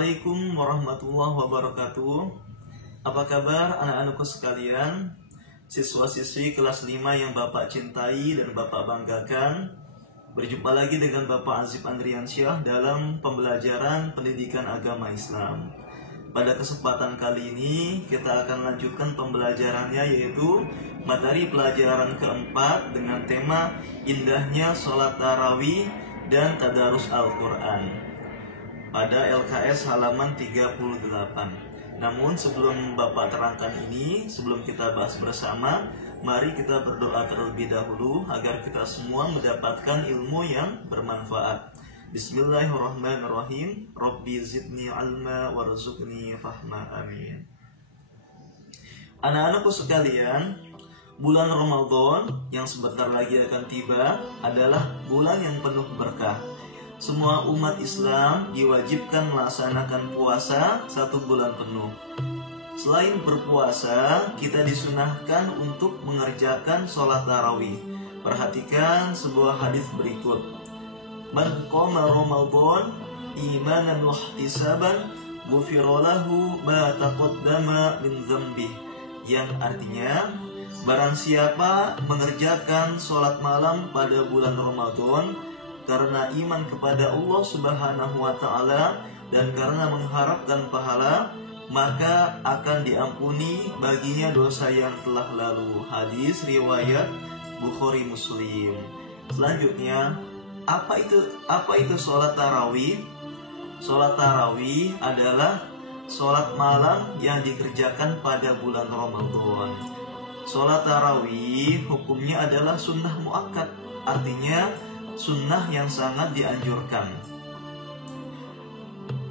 Assalamualaikum warahmatullahi wabarakatuh. Apa kabar anak-anakku sekalian, siswa-siswi kelas 5 yang Bapak cintai dan Bapak banggakan? Berjumpa lagi dengan Bapak Azif Andriansyah dalam pembelajaran pendidikan agama Islam. Pada kesempatan kali ini kita akan lanjutkan pembelajarannya, yaitu materi pelajaran keempat dengan tema indahnya sholat tarawih dan tadarus Al-Quran pada LKS halaman 38. Namun sebelum Bapak terangkan ini, sebelum kita bahas bersama, mari kita berdoa terlebih dahulu agar kita semua mendapatkan ilmu yang bermanfaat. Bismillahirrahmanirrahim. Rabbi zidni ilma warzuqni fahma, amin. Anak-anakku sekalian, bulan Ramadan yang sebentar lagi akan tiba adalah bulan yang penuh berkah. Semua umat Islam diwajibkan melaksanakan puasa 1 bulan penuh. Selain berpuasa, kita disunahkan untuk mengerjakan sholat tarawih. Perhatikan sebuah hadis berikut. Man qama Ramadan imanan wa ihtisaban ghufira lahu ma taqaddama min dzambih. Yang artinya, barang siapa mengerjakan sholat malam pada bulan Ramadan karena iman kepada Allah Subhanahu wa Ta'ala dan karena mengharapkan pahala, maka akan diampuni baginya dosa yang telah lalu. Hadis riwayat Bukhari Muslim. Selanjutnya, apa itu sholat tarawih? Sholat tarawih adalah sholat malam yang dikerjakan pada bulan Ramadan. Sholat tarawih hukumnya adalah sunnah muakkad, artinya sunnah yang sangat dianjurkan.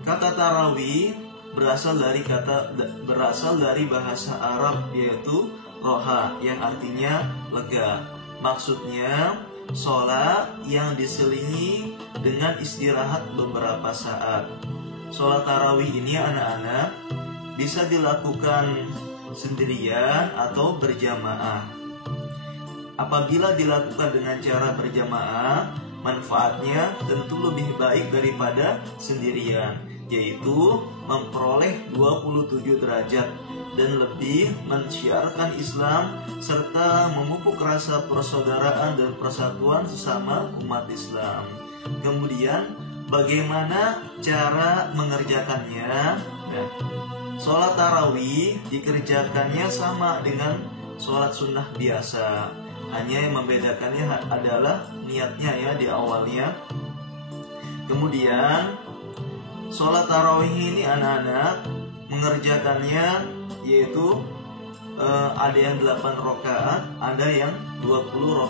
Kata tarawih berasal dari bahasa Arab, yaitu roha, yang artinya lega. Maksudnya sholat yang diselingi dengan istirahat beberapa saat. Sholat tarawih ini anak-anak bisa dilakukan sendirian atau berjamaah. Apabila dilakukan dengan cara berjamaah, manfaatnya tentu lebih baik daripada sendirian, yaitu memperoleh 27 derajat dan lebih mensyiarkan Islam serta memupuk rasa persaudaraan dan persatuan sesama umat Islam. Kemudian, bagaimana cara mengerjakannya? Sholat tarawih dikerjakannya sama dengan sholat sunnah biasa. Hanya yang membedakannya adalah niatnya ya di awalnya. Kemudian sholat tarawih ini anak-anak mengerjakannya yaitu ada yang 8 rakaat, ada yang 20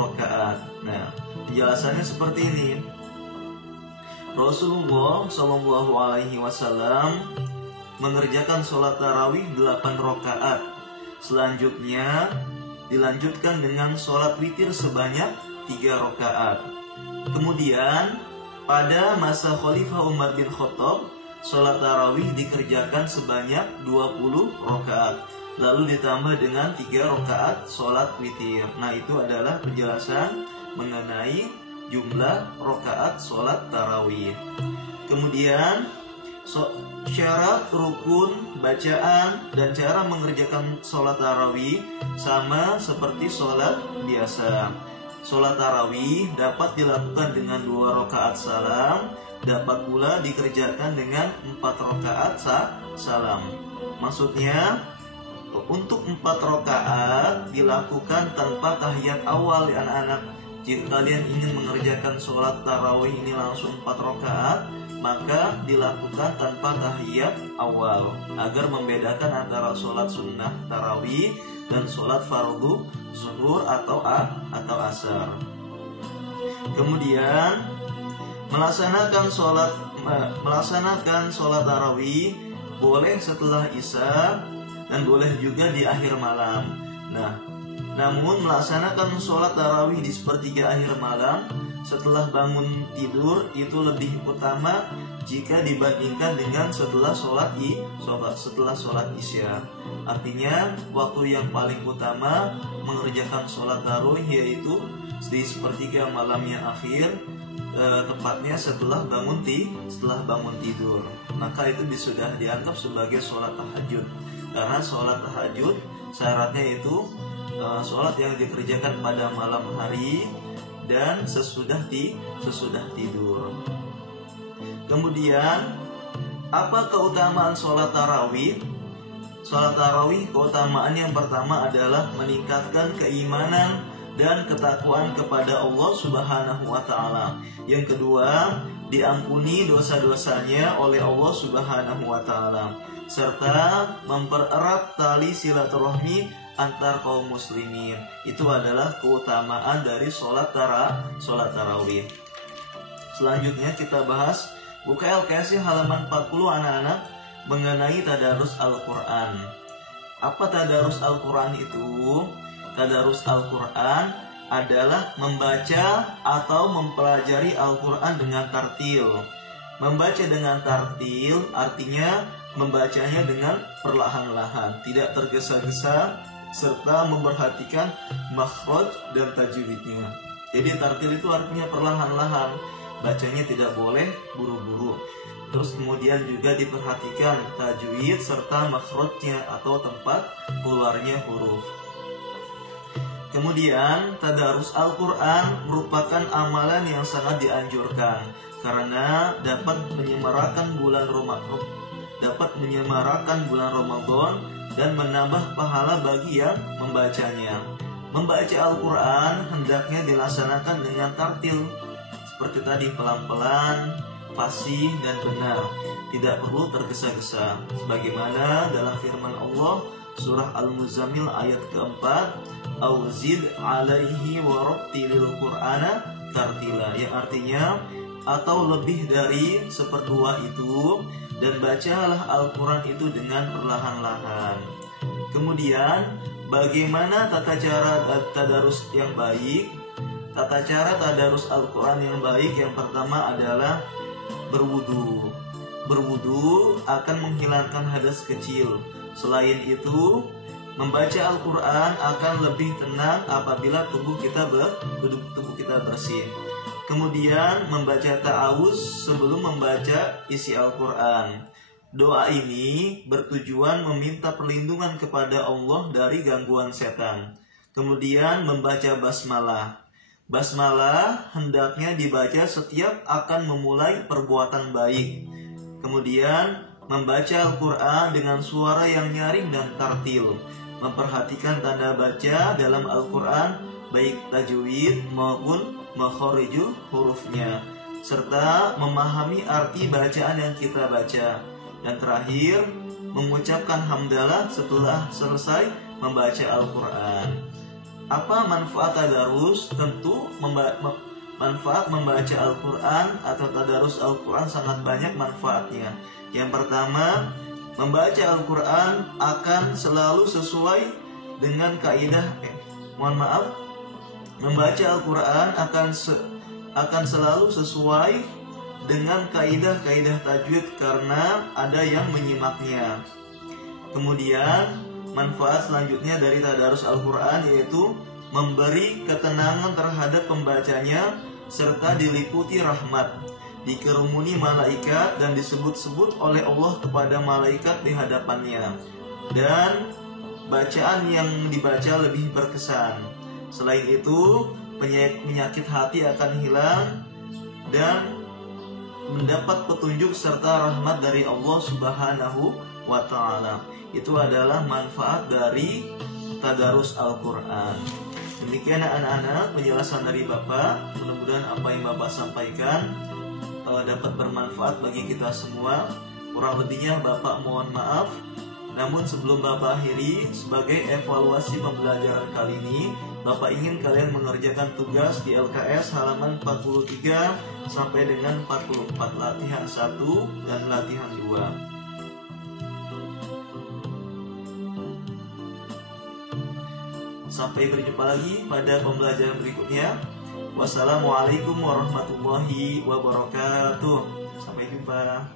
rakaat. Nah, penjelasannya seperti ini. Rasulullah SAW mengerjakan sholat tarawih 8 rakaat. Selanjutnya dilanjutkan dengan sholat witir sebanyak 3 rakaat. Kemudian pada masa Khalifah Umar bin Khattab, sholat tarawih dikerjakan sebanyak 20 rakaat, lalu ditambah dengan 3 rakaat sholat witir. Nah, itu adalah penjelasan mengenai jumlah rakaat sholat tarawih. Kemudian syarat, rukun, bacaan, dan cara mengerjakan sholat tarawih sama seperti sholat biasa. Sholat tarawih dapat dilakukan dengan 2 rakaat salam, dapat pula dikerjakan dengan 4 rakaat salam. Maksudnya, untuk 4 rakaat dilakukan tanpa tahiyat awal ya anak-anak. Jika kalian ingin mengerjakan sholat tarawih ini langsung 4 rakaat, maka dilakukan tanpa tahiyat awal agar membedakan antara sholat sunnah tarawih dan sholat fardu zuhur atau asar. Kemudian melaksanakan sholat tarawih boleh setelah isya dan boleh juga di akhir malam. Namun melaksanakan sholat tarawih di sepertiga akhir malam setelah bangun tidur itu lebih utama jika dibandingkan dengan setelah sholat isya. Artinya waktu yang paling utama mengerjakan sholat tarawih yaitu di sepertiga malam yang akhir tepatnya setelah bangun tidur, maka itu sudah dianggap sebagai sholat tahajud. Karena sholat tahajud syaratnya itu sholat yang dikerjakan pada malam hari dan sesudah tidur. Kemudian apa keutamaan sholat tarawih? Sholat tarawih keutamaan yang pertama adalah meningkatkan keimanan dan ketakwaan kepada Allah Subhanahu wa Ta'ala. Yang kedua, diampuni dosa-dosanya oleh Allah Subhanahu wa Ta'ala, serta mempererat tali silaturahmi antar kaum muslimin. Itu adalah keutamaan dari sholat tarawih. Selanjutnya kita bahas buku LKS halaman 40 anak-anak mengenai tadarus Al-Quran. Apa tadarus Al-Quran itu? Tadarus Al-Quran adalah membaca atau mempelajari Al-Quran dengan tartil. Membaca dengan tartil artinya membacanya dengan perlahan-lahan, tidak tergesa-gesa, serta memperhatikan makhraj dan tajwidnya. Jadi tartil itu artinya perlahan-lahan, bacanya tidak boleh buru-buru. Terus kemudian juga diperhatikan tajwid serta makhrajnya atau tempat keluarnya huruf. Kemudian tadarus Al-Quran merupakan amalan yang sangat dianjurkan karena dapat menyemarakan bulan Ramadan dan menambah pahala bagi yang membacanya. Membaca Al-Quran hendaknya dilaksanakan dengan tartil, seperti tadi, pelan-pelan, fasih dan benar, tidak perlu tergesa-gesa. Sebagaimana dalam firman Allah surah Al-Muzammil ayat keempat, "Auzid alaihi warattilil Qur'ana tartila", yang artinya atau lebih dari 1/2 itu, dan bacalah Al-Quran itu dengan perlahan-lahan. Kemudian bagaimana tata cara tadarus yang baik? Tata cara tadarus Al-Quran yang baik yang pertama adalah berwudu. Berwudu akan menghilangkan hadas kecil. Selain itu, membaca Al-Quran akan lebih tenang apabila tubuh kita bersih. Kemudian membaca ta'awuz sebelum membaca isi Al-Quran. Doa ini bertujuan meminta perlindungan kepada Allah dari gangguan setan. Kemudian membaca basmalah. Basmalah hendaknya dibaca setiap akan memulai perbuatan baik. Kemudian membaca Al-Quran dengan suara yang nyaring dan tartil. Memperhatikan tanda baca dalam Al-Quran, baik tajwid maupun makharijul hurufnya, serta memahami arti bacaan yang kita baca. Dan terakhir, mengucapkan hamdalah setelah selesai membaca Al-Quran. Apa manfaat tadarus? Tentu manfaat membaca Al-Quran atau tadarus Al-Quran sangat banyak manfaatnya. Yang pertama, membaca Al-Quran akan selalu sesuai dengan kaidah membaca Al-Quran akan selalu sesuai dengan kaidah-kaidah tajwid karena ada yang menyimaknya. Kemudian manfaat selanjutnya dari tadarus Al-Quran yaitu memberi ketenangan terhadap pembacanya serta diliputi rahmat, dikerumuni malaikat dan disebut-sebut oleh Allah kepada malaikat di hadapannya, dan bacaan yang dibaca lebih berkesan. Selain itu, penyakit hati akan hilang dan mendapat petunjuk serta rahmat dari Allah Subhanahu wa Ta'ala. Itu adalah manfaat dari tadarus Al-Quran. Demikian anak-anak penjelasan dari Bapak. Mudah-mudahan apa yang Bapak sampaikan dapat bermanfaat bagi kita semua. Kurang lebihnya Bapak mohon maaf. Namun sebelum Bapak akhiri, sebagai evaluasi pembelajaran kali ini, Bapak ingin kalian mengerjakan tugas di LKS halaman 43 sampai dengan 44, latihan 1 dan latihan 2. Sampai berjumpa lagi pada pembelajaran berikutnya. Wassalamualaikum warahmatullahi wabarakatuh. Sampai jumpa.